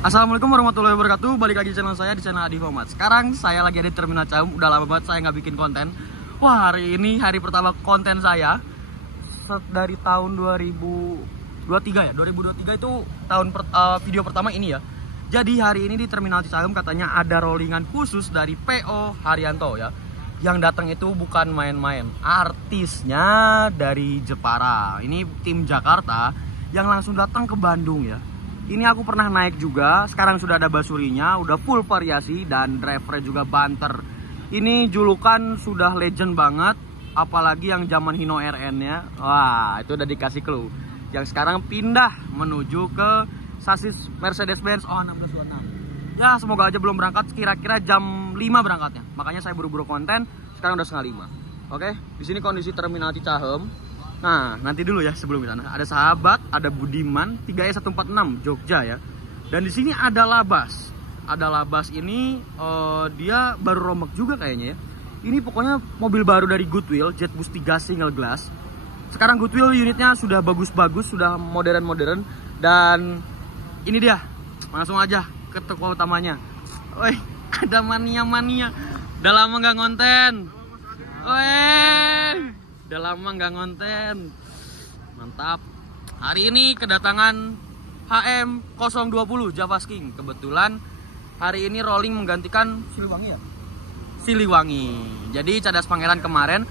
Assalamualaikum warahmatullahi wabarakatuh. Balik lagi di channel saya, di channel Adi Homat. Sekarang saya lagi ada di Terminal Cahum. Udah lama banget saya nggak bikin konten. Wah, hari ini hari pertama konten saya dari tahun 2023 ya. 2023 itu tahun video pertama ini ya. Jadi hari ini di Terminal Cahum katanya ada rollingan khusus dari PO Haryanto ya. Yang datang itu bukan main-main, artisnya dari Jepara. Ini tim Jakarta yang langsung datang ke Bandung ya. Ini aku pernah naik juga, sekarang sudah ada basurinya, udah full variasi dan drivernya juga banter. Ini julukan sudah legend banget, apalagi yang zaman Hino RN-nya. Wah, itu udah dikasih clue. Yang sekarang pindah menuju ke sasis Mercedes-Benz O1626. Ya, semoga aja belum berangkat, kira-kira jam 5 berangkatnya. Makanya saya buru-buru konten, sekarang udah setengah 5. Oke, di sini kondisi Terminal Cicahem. Nah, nanti dulu ya sebelum kita. Ada Sahabat, ada Budiman, 3E146 Jogja ya. Dan di sini ada Labas. Ada Labas ini dia baru rombak juga kayaknya ya. Ini pokoknya mobil baru dari Goodwill, Jetbus 3 single glass. Sekarang Goodwill unitnya sudah bagus-bagus, sudah modern-modern. Dan ini dia, langsung aja ke toko utamanya. Woi, ada mania-mania. Udah lama nggak ngonten. Woi, udah lama nggak ngonten. Mantap. Hari ini kedatangan HM020 Javas King. Kebetulan hari ini rolling menggantikan Siliwangi ya. Siliwangi. Jadi Cadas Pangeran kemarin.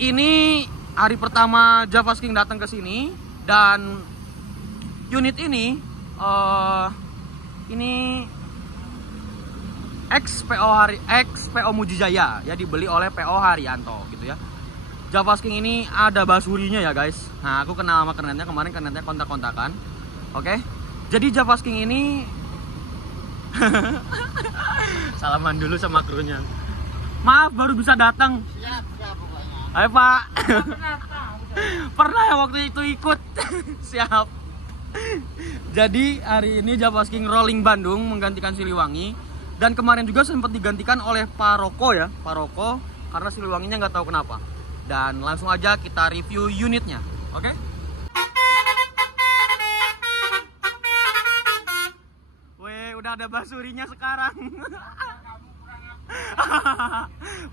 Ini hari pertama Javas King datang ke sini dan unit ini XPO Mujijaya ya, dibeli oleh PO Haryanto gitu ya. Javas King ini ada basurinya ya guys. Nah, aku kenal sama kernetnya kemarin, kernetnya kontak-kontakan. Oke. Jadi Javas King ini salaman dulu sama krunya. Maaf baru bisa datang. Siap pokoknya. Ayo Pak. Pernah ya waktu itu ikut. Siap. Jadi hari ini Javas King rolling Bandung menggantikan Siliwangi. Dan kemarin juga sempat digantikan oleh Pak Roko ya. Pak Roko karena Siliwanginya nggak tahu kenapa. Dan langsung aja kita review unitnya, oke? Weh, udah ada basurinya sekarang.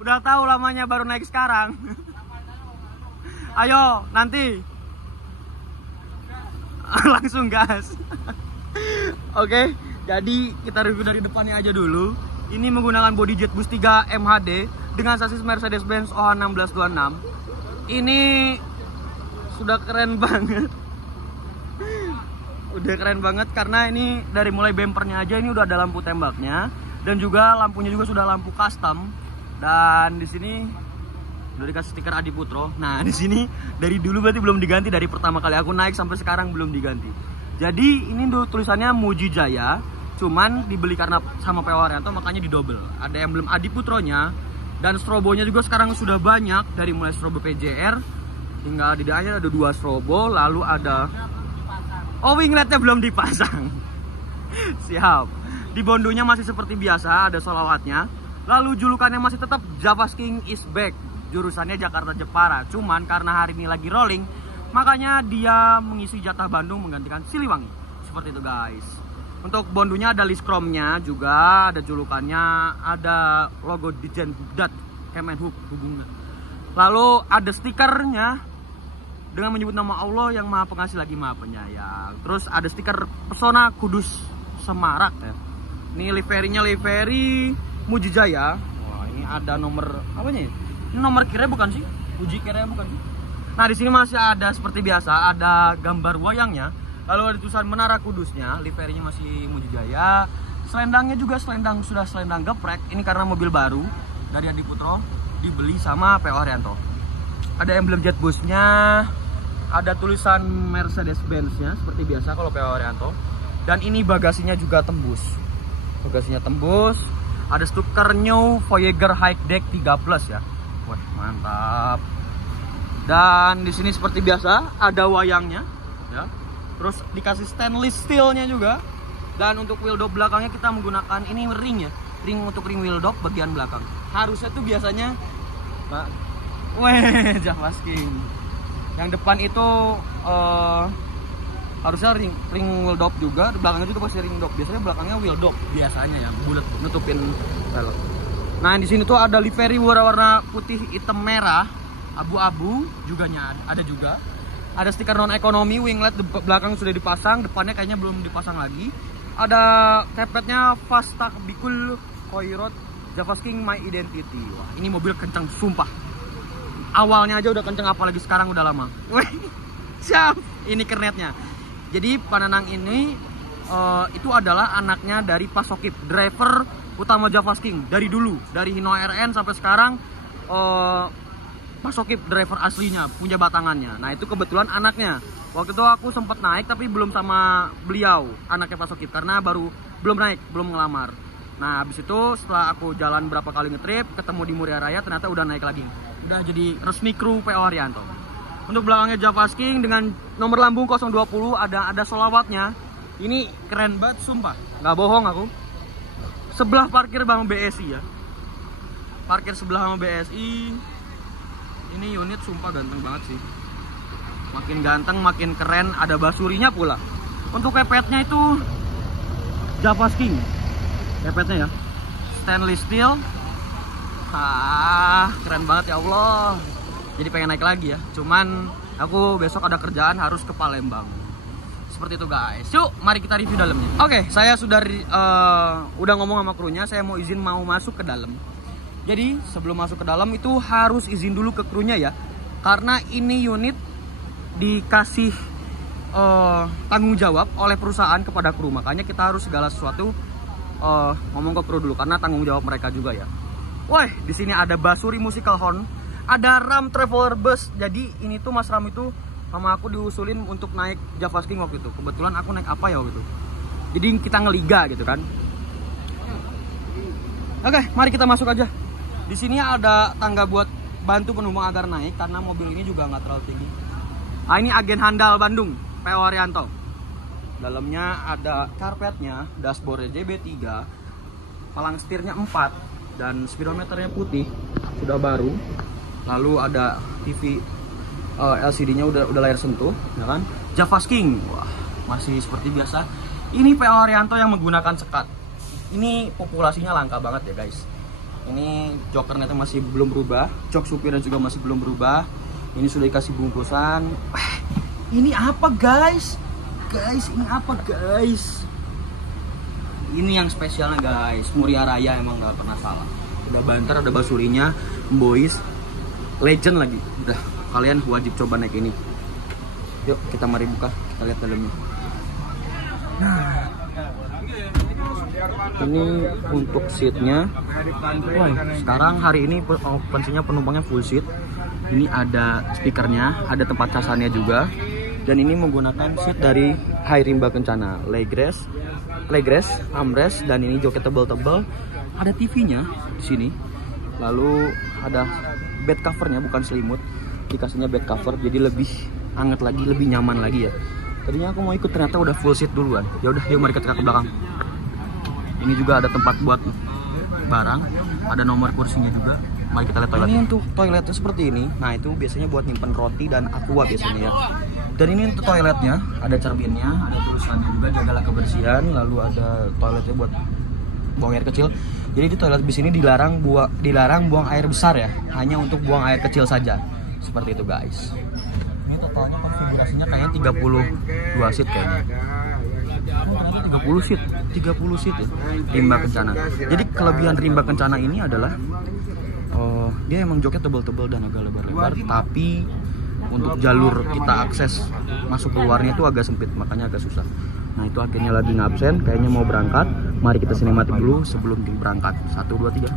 Udah tahu lamanya baru naik sekarang. Ayo, nanti. Langsung gas. Oke, jadi kita review dari depannya aja dulu. Ini menggunakan bodi Jetbus 3 MHD dengan sasis Mercedes-Benz OH1626. Ini sudah keren banget. Udah keren banget karena ini dari mulai bempernya aja ini udah ada lampu tembaknya dan juga lampunya juga sudah lampu custom. Dan di sini udah dikasih stiker Adi Putro. Nah, di sini dari dulu berarti belum diganti, dari pertama kali aku naik sampai sekarang belum diganti. Jadi ini tulisannya Mujijaya. Cuman dibeli karena sama PO Haryanto makanya didobel. Ada emblem Adi Putronya dan strobonya juga sekarang sudah banyak, dari mulai strobo PJR hingga di dalamnya ada 2 strobo, lalu ada wingletnya belum dipasang. Siap. Di bondonya masih seperti biasa, ada solawatnya. Lalu julukannya masih tetap Javas King is back. Jurusannya Jakarta Jepara. Cuman karena hari ini lagi rolling, makanya dia mengisi jatah Bandung menggantikan Siliwangi. Seperti itu guys. Untuk bondunya ada list chrome-nya juga, ada julukannya, ada logo Dijen Dat Kemenhub hubungan. Lalu ada stikernya dengan menyebut nama Allah yang Maha Pengasih lagi Maha Penyayang. Terus ada stiker Pesona Kudus Semarak ya. Ini liverynya livery Mujijaya. Wah, ini ada nomor apanya ya? Ini nomor kira bukan sih? Uji kira bukan sih? Nah, di sini masih ada seperti biasa, ada gambar wayangnya. Lalu ada tulisan Menara Kudusnya, liverynya masih Mujijaya. Selendangnya juga sudah selendang geprek. Ini karena mobil baru dari Adi Putro, dibeli sama PO Haryanto. Ada emblem Jetbusnya, ada tulisan Mercedes-Benz-nya seperti biasa kalau PO Haryanto. Dan ini bagasinya juga tembus. Bagasinya tembus. Ada stiker New Voyager High Deck 3 Plus ya. Wah, mantap. Dan di sini seperti biasa ada wayangnya ya. Terus dikasih stainless steelnya juga. Dan untuk wheel dop belakangnya kita menggunakan ini ring ya. Ring untuk ring wheel dop bagian belakang. Harusnya tuh biasanya Javas King. Yang depan itu harusnya ring wheel dop juga, belakangnya juga pasti ring dop. Biasanya belakangnya wheel dop biasanya yang bulat nutupin velg. Nah di sini tuh ada livery warna putih, hitam, merah, abu-abu juga ada juga. Ada stiker non ekonomi, winglet belakang sudah dipasang, depannya kayaknya belum dipasang lagi. Ada kepetnya Fastag Bikul Koirot Javasking My Identity. Wah ini mobil kencang sumpah. Awalnya aja udah kenceng, apalagi sekarang udah lama. Wih, siap. Ini kernetnya. Jadi Pananang ini itu adalah anaknya dari Pak Sokip, driver utama Javasking dari dulu, dari Hino RN sampai sekarang. Pak Sokip driver aslinya, punya batangannya. Nah itu kebetulan anaknya. Waktu itu aku sempat naik tapi belum sama beliau, anaknya Pak Sokip, karena belum naik, belum ngelamar. Nah habis itu setelah aku jalan berapa kali ngetrip, ketemu di Muria Raya, ternyata udah naik lagi. Udah jadi resmi kru PO Haryanto. Untuk belakangnya Javasking dengan nomor lambung 020, ada solawatnya. Ini keren banget sumpah, nggak bohong aku. Sebelah parkir sama BSI ya. Parkir sebelah sama BSI. Ini unit sumpah ganteng banget sih. Makin ganteng, makin keren, ada basurinya pula. Untuk kepetnya itu Javasking. Kepetnya ya. Stainless steel. Keren banget ya Allah. Jadi pengen naik lagi ya. Cuman aku besok ada kerjaan harus ke Palembang. Seperti itu guys. Yuk, mari kita review dalamnya. Oke, saya sudah udah ngomong sama krunya, saya mau izin mau masuk ke dalam. Jadi sebelum masuk ke dalam itu harus izin dulu ke krunya ya. Karena ini unit dikasih tanggung jawab oleh perusahaan kepada kru. Makanya kita harus segala sesuatu ngomong ke kru dulu karena tanggung jawab mereka juga ya. Woi, di sini ada Basuri Musical Horn, ada Ram Traveler Bus. Jadi ini tuh Mas Ram itu sama aku diusulin untuk naik Javasking waktu itu. Kebetulan aku naik apa ya waktu itu. Jadi kita ngeliga gitu kan. Oke, mari kita masuk aja. Di sini ada tangga buat bantu penumpang agar naik karena mobil ini juga nggak terlalu tinggi. Nah, ini agen handal Bandung, PO Haryanto. Dalamnya ada karpetnya, dashboardnya JB3, palang setirnya 4 dan speedometernya putih, sudah baru. Lalu ada TV LCD-nya udah layar sentuh, ya kan? Javasking, wah masih seperti biasa. Ini PO Haryanto yang menggunakan sekat. Ini populasinya langka banget ya guys. Ini jok kernetnya masih belum berubah, jok supirnya juga masih belum berubah. Ini sudah dikasih bungkusan. Ini apa guys? Guys, ini apa guys? Ini yang spesialnya guys. Muria Raya emang nggak pernah salah. Udah banter, ada basurinya, boys, legend lagi. Udah, kalian wajib coba naik ini. Yuk kita mari buka, kita lihat dalamnya. Nah, ini untuk seatnya. Wah, sekarang hari ini opensinya penumpangnya full seat. Ini ada speakernya, ada tempat casannya juga. Dan ini menggunakan seat dari High Rimba Kencana, legress, armrest, dan ini joket tebal-tebal. Ada TV-nya di sini. Lalu ada bed covernya, bukan selimut. Dikasihnya bed cover, jadi lebih hangat lagi, lebih nyaman lagi ya. Tadinya aku mau ikut, ternyata udah full seat duluan. Ya udah, yuk mari kita ke belakang. Ini juga ada tempat buat barang, ada nomor kursinya juga. Mari kita lihat toilet. Ini untuk toiletnya seperti ini. Nah itu biasanya buat nyimpen roti dan aqua biasanya ya. Dan ini untuk toiletnya, ada cerbinnya, ada tulisannya juga jagalah kebersihan. Lalu ada toiletnya buat buang air kecil. Jadi di toilet bis ini dilarang buang air besar ya, hanya untuk buang air kecil saja. Seperti itu guys. Ini totalnya konfigurasinya kayaknya 32 seat kayaknya. 30 seat ya, Rimba Kencana. Jadi kelebihan Rimba Kencana ini adalah dia emang joknya tebal-tebal dan agak lebar-lebar, tapi untuk jalur kita akses masuk keluarnya itu agak sempit, makanya agak susah. Nah itu akhirnya lagi ngabsen, kayaknya mau berangkat. Mari kita sinematik dulu sebelum berangkat. 1, 2, 3.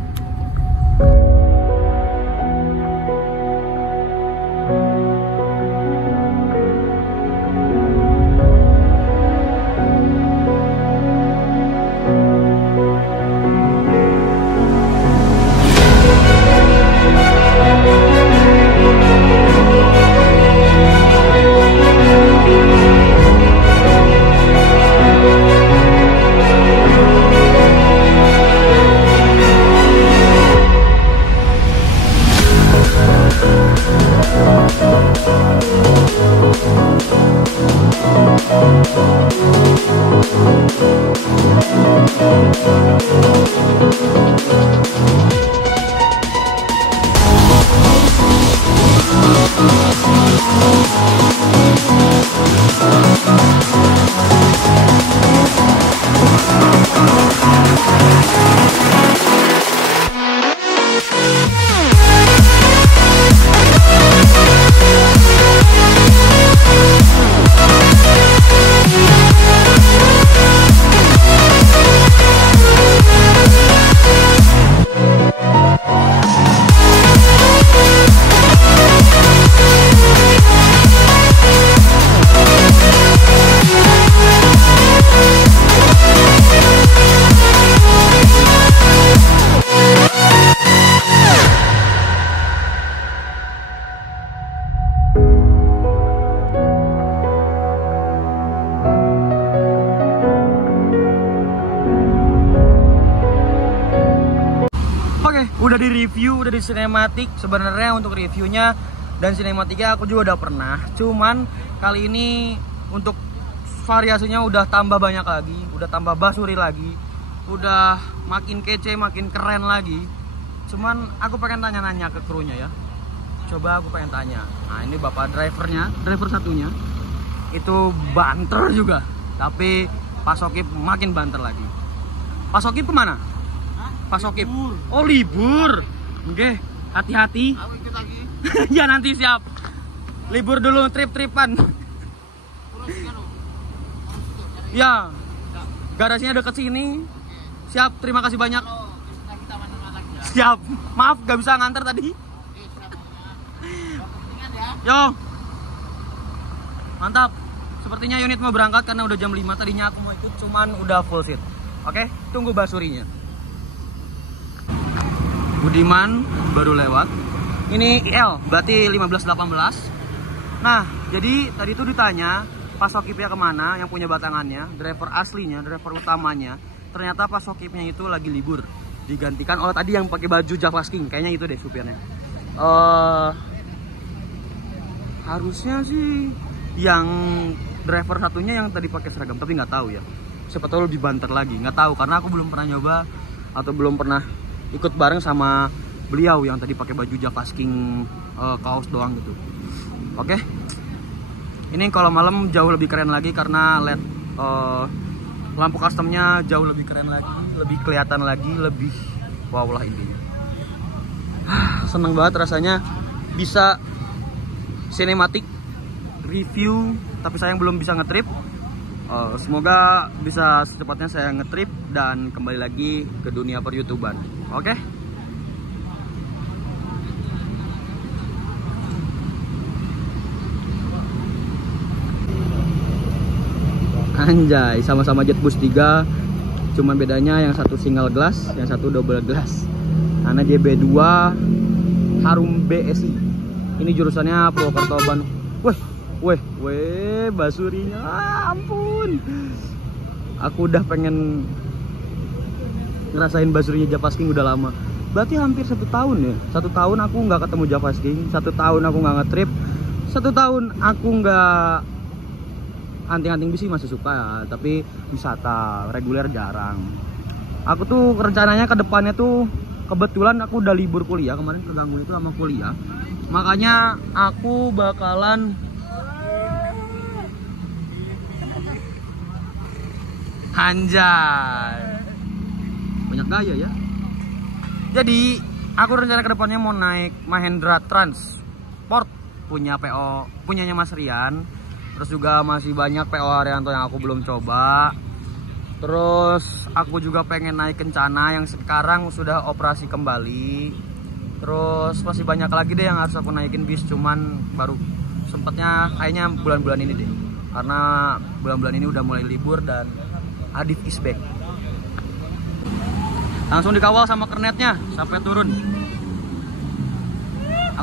udah di review, udah di sinematik. Sebenarnya untuk reviewnya dan sinematiknya aku juga udah pernah. Cuman kali ini untuk variasinya udah tambah banyak lagi, udah tambah basuri lagi, udah makin kece, makin keren lagi. Cuman aku pengen tanya-nanya ke krunya ya. Coba aku pengen tanya. Nah ini bapak drivernya, driver satunya itu banter juga, tapi Pak Sokip makin banter lagi. Pak Sokip kemana? Pak Sokip? Oh libur. Oke, hati-hati. Aku ikut lagi. Ya nanti siap. Libur dulu, trip-tripan. Ya, garasinya deket sini. Siap, terima kasih banyak. Siap, maaf gak bisa nganter tadi. Yo, mantap. Sepertinya unit mau berangkat karena udah jam 5. Tadinya aku mau ikut, cuman udah full seat. Oke, tunggu basurinya. Budiman baru lewat. Ini IL, berarti 1518. Nah, jadi tadi tuh ditanya Pak Sokipnya kemana, yang punya batangannya, driver aslinya, driver utamanya. Ternyata Pak Sokipnya itu lagi libur, digantikan oleh tadi yang pakai baju Java King, kayaknya itu deh supirnya. Harusnya sih yang driver satunya yang tadi pakai seragam, tapi nggak tahu ya. Siapa tahu lebih banter lagi, nggak tahu karena aku belum pernah nyoba atau belum pernah ikut bareng sama beliau yang tadi pakai baju Java King kaos doang gitu. Oke. Ini kalau malam jauh lebih keren lagi karena LED lampu customnya jauh lebih keren lagi, lebih kelihatan lagi, lebih wow lah intinya. Seneng banget rasanya bisa sinematik review, tapi sayang belum bisa ngetrip. Semoga bisa secepatnya saya ngetrip dan kembali lagi ke dunia per-YouTuban. Oke? Anjay, sama-sama Jetbus 3, cuman bedanya yang satu single glass, yang satu double glass. Karena JB2 Harum BSI. Ini jurusannya Purwokerto Bandung. Weh, basurinya, ampun. Aku udah pengen ngerasain basurinya Java King udah lama. Berarti hampir 1 tahun ya. 1 tahun aku nggak ketemu Java King. 1 tahun aku nggak ngetrip. 1 tahun aku nggak anting-anting bisi masih suka ya, tapi wisata reguler jarang. Aku tuh rencananya ke depannya tuh kebetulan aku udah libur kuliah kemarin, terganggu itu sama kuliah. Makanya aku bakalan anjay. Banyak gaya ya. Jadi, aku rencana ke depannya mau naik Mahendra Transport punya PO, punyanya Mas Rian. Terus juga masih banyak PO Haryanto yang aku belum coba. Terus aku juga pengen naik Kencana yang sekarang sudah operasi kembali. Terus masih banyak lagi deh yang harus aku naikin bis, cuman baru sempatnya kayaknya bulan-bulan ini deh. Karena bulan-bulan ini udah mulai libur dan Adif is back. Langsung dikawal sama kernetnya sampai turun.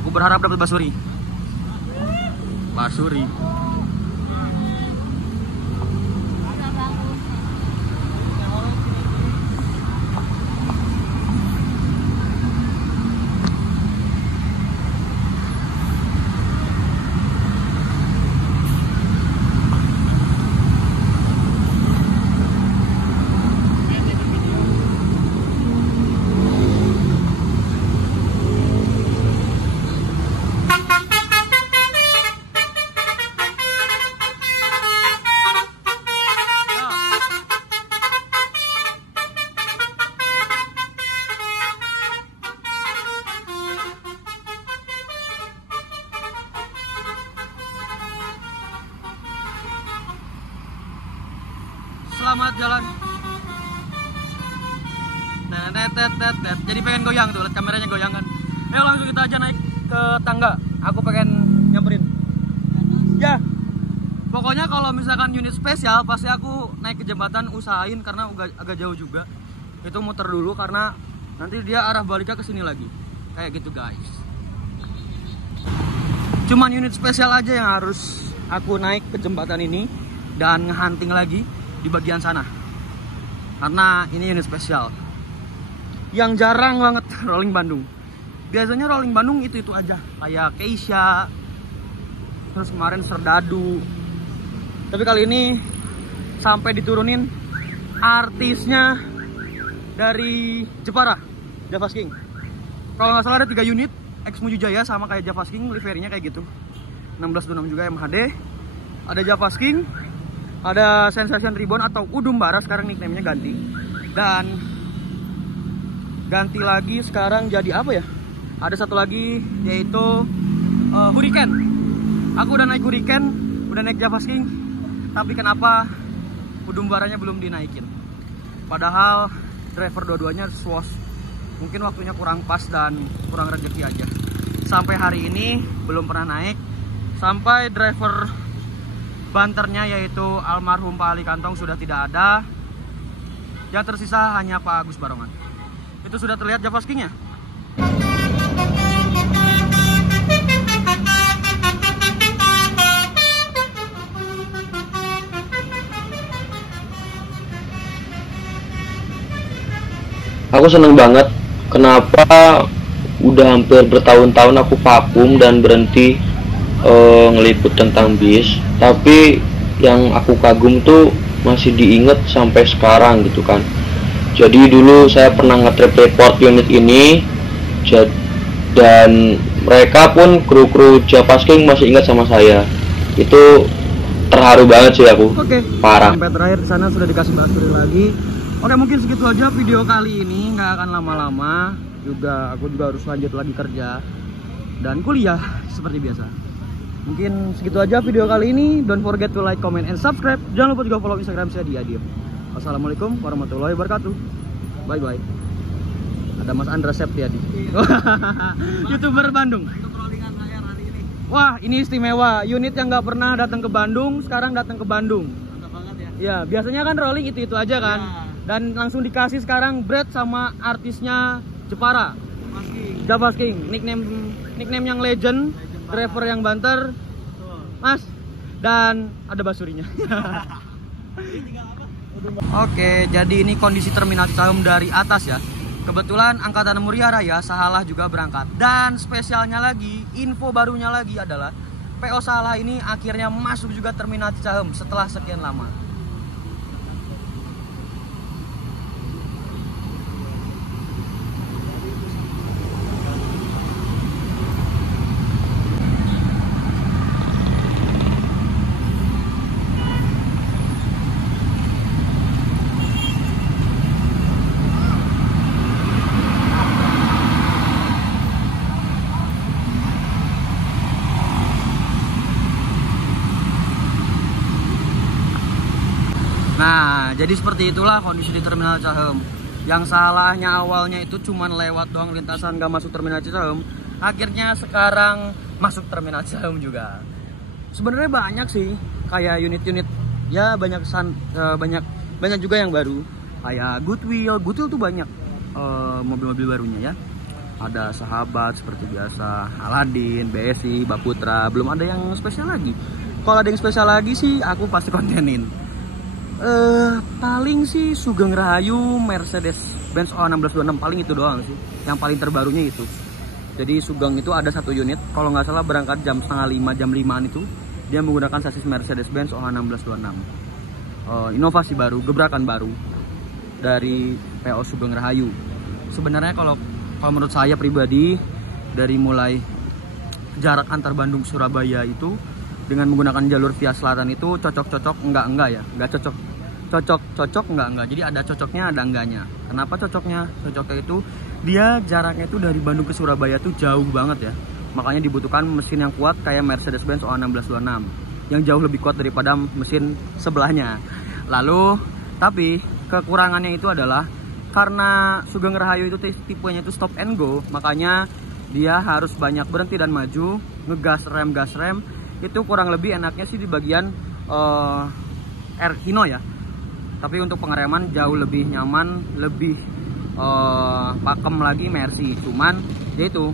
Aku berharap dapat basuri. Basuri. Selamat jalan. Jadi pengen goyang tuh, lihat kameranya goyang kan. Ayo langsung kita aja naik ke tangga. Aku pengen nyamperin. Ya. Pokoknya kalau misalkan unit spesial pasti aku naik ke jembatan, usahain karena agak jauh juga. Itu muter dulu karena nanti dia arah baliknya ke sini lagi. Kayak gitu guys. Cuman unit spesial aja yang harus aku naik ke jembatan ini dan nge-hunting lagi di bagian sana karena ini unit spesial. yang jarang banget rolling Bandung. Biasanya rolling Bandung itu aja, kayak Keisha, terus kemarin Serdadu. Tapi kali ini sampai diturunin artisnya dari Jepara, Javas King. Kalau nggak salah ada 3 unit, X Muju Jaya sama kayak Javas King, liverinya kayak gitu. 1626 juga MHD. Ada Javas King, ada Sensation Ribbon atau Udumbara, sekarang nickname-nya ganti. Dan ganti lagi sekarang jadi apa ya? Ada satu lagi yaitu Hurricane. Aku udah naik Hurricane, udah naik Javas King, tapi kenapa Udumbaranya belum dinaikin? Padahal driver dua-duanya swos. Mungkin waktunya kurang pas dan kurang rezeki aja. Sampai hari ini belum pernah naik. Sampai driver banternya yaitu almarhum Pak Ali Kantong sudah tidak ada. Yang tersisa hanya Pak Agus Barongan. Itu sudah terlihat Javas King-nya? Aku seneng banget. Kenapa udah hampir bertahun-tahun aku vakum dan berhenti ngeliput tentang bis, tapi yang aku kagum tuh masih diinget sampai sekarang gitu kan. Jadi dulu saya pernah nge-trip report unit ini, dan mereka pun kru-kru Javas King masih ingat sama saya. Itu terharu banget sih aku. Oke. Parah. Sampai terakhir di sana sudah dikasih basuri lagi. Oke, mungkin segitu aja video kali ini, nggak akan lama-lama. Aku juga harus lanjut lagi kerja dan kuliah seperti biasa. Mungkin segitu aja video kali ini. Don't forget to like, comment, and subscribe. Jangan lupa juga follow Instagram saya di Adio. Wassalamualaikum warahmatullahi wabarakatuh. Bye bye. Ada Mas Andra Septiadi, YouTuber Bandung. Wah, ini istimewa. Unit yang nggak pernah datang ke Bandung, sekarang datang ke Bandung. Mantap banget ya. Ya, biasanya kan rolling itu aja kan. Ya. Dan langsung dikasih sekarang bread sama artisnya Jepara, Javas King. Nickname yang legend, driver yang banter, Mas. Dan ada basurinya. Oke, jadi ini kondisi terminal Cicahem dari atas ya. Kebetulan Angkatan Muria Raya Sahalah juga berangkat. Dan spesialnya lagi, info barunya lagi adalah PO Sahalah ini akhirnya masuk juga terminal Cicahem setelah sekian lama. Nah, jadi seperti itulah kondisi di terminal Cicahem. Yang salahnya awalnya itu cuman lewat doang lintasan, gak masuk terminal Cicahem. Akhirnya sekarang masuk terminal Cicahem juga. Sebenarnya banyak sih, kayak unit-unit ya banyak juga yang baru. Kayak Goodwill tuh banyak mobil-mobil barunya ya. Ada Sahabat seperti biasa, Aladin, BSI, Baputra. Belum ada yang spesial lagi. Kalau ada yang spesial lagi sih aku pasti kontenin. Paling sih Sugeng Rahayu, Mercedes Benz O1626, paling itu doang sih. Yang paling terbarunya itu. Jadi Sugeng itu ada satu unit, kalau nggak salah berangkat jam 4:30, jam 5-an itu. Dia menggunakan sasis Mercedes Benz O1626. Inovasi baru, gebrakan baru dari PO Sugeng Rahayu. Sebenarnya kalau menurut saya pribadi, dari mulai jarak antar Bandung Surabaya itu dengan menggunakan jalur via selatan itu cocok enggak ya, enggak cocok enggak. Jadi ada cocoknya ada enggaknya. Kenapa cocoknya itu dia jaraknya itu dari Bandung ke Surabaya tuh jauh banget ya, makanya dibutuhkan mesin yang kuat kayak Mercedes Benz O1626 yang jauh lebih kuat daripada mesin sebelahnya. Lalu tapi kekurangannya itu adalah karena Sugeng Rahayu itu tipenya itu stop and go, makanya dia harus banyak berhenti dan maju, gas rem. Itu kurang lebih enaknya sih di bagian Hino ya. Tapi untuk pengereman jauh lebih nyaman, lebih pakem lagi Mercy. Cuman ya itu,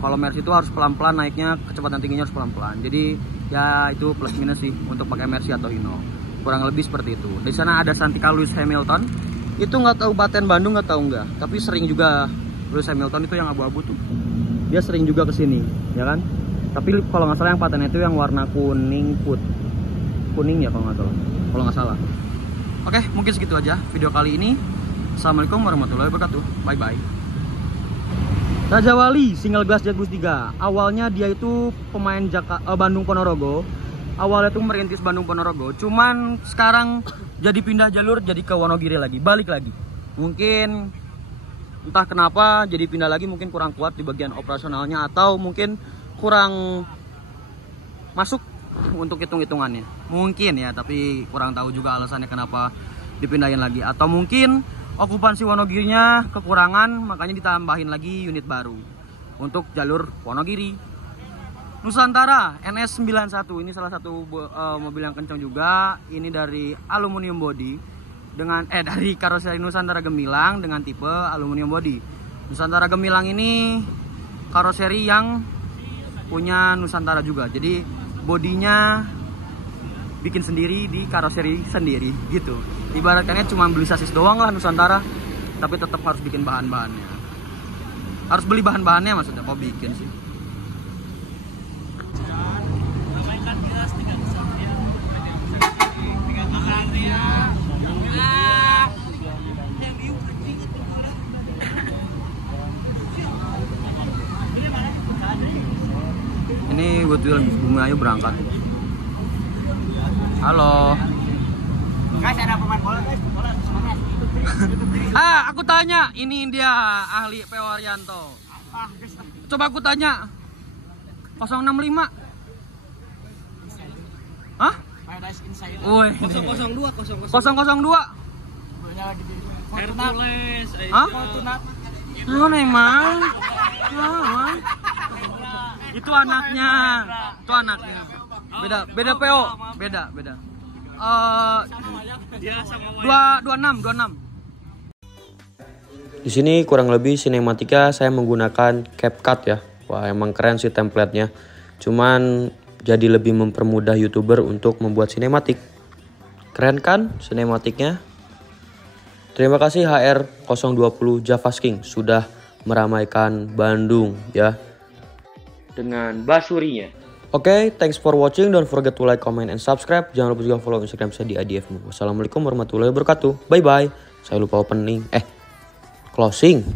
kalau Mercy itu harus pelan-pelan naiknya, kecepatan tingginya harus pelan-pelan. Jadi ya itu plus minus sih untuk pakai Mercy atau Hino. Kurang lebih seperti itu. Di sana ada Santika Lewis Hamilton itu nggak tahu Kabupaten Bandung nggak tahu nggak, tapi sering juga Lewis Hamilton itu yang abu-abu tuh, dia sering juga kesini ya kan. Tapi kalau nggak salah yang paten itu yang warna kuning kuning ya kalau nggak salah. Oke, mungkin segitu aja video kali ini. Assalamualaikum warahmatullahi wabarakatuh, bye bye. Raja Wali single glass Jet Bus 3. Awalnya dia itu pemain Bandung Ponorogo. Awalnya tuh merintis Bandung Ponorogo. Cuman sekarang jadi pindah jalur jadi ke Wonogiri lagi. Balik lagi. Mungkin entah kenapa jadi pindah lagi, mungkin kurang kuat di bagian operasionalnya atau mungkin kurang masuk untuk hitung-hitungannya. Mungkin ya, tapi kurang tahu juga alasannya kenapa dipindahin lagi. Atau mungkin okupansi Wonogirinya kekurangan, makanya ditambahin lagi unit baru untuk jalur Wonogiri. Nusantara NS91 ini salah satu mobil yang kencang juga. Ini dari aluminium body dengan dari karoseri Nusantara Gemilang dengan tipe aluminium body. Nusantara Gemilang ini karoseri yang punya Nusantara juga. Jadi bodinya bikin sendiri di karoseri sendiri gitu. Ibaratkannya cuma beli sasis doang lah Nusantara, tapi tetap harus bikin bahan-bahannya. Harus beli bahan-bahannya maksudnya, kok bikin sih. Ini buat Bumi Ayu berangkat. Halo. Guys, ada pemain bola guys, bola semangat. Aku tanya, ini dia ahli PO Arianto. Coba aku tanya. 065. Hah? Paradise Insider. Woi. 002. 002. Hercules. Hah? Fortunat. Mana emang? Itu anaknya. Itu anaknya. Beda PO. Beda. 26. Di sini kurang lebih sinematika saya menggunakan CapCut ya. Wah, emang keren sih template-nya. Cuman jadi lebih mempermudah YouTuber untuk membuat sinematik. Keren kan sinematiknya? Terima kasih HR020 Javasking sudah meramaikan Bandung ya dengan basurinya. Oke, thanks for watching. Don't forget to like, comment, and subscribe. Jangan lupa juga follow Instagram saya di @adfmu. Wassalamualaikum warahmatullahi wabarakatuh. Bye bye. Saya lupa opening. Closing.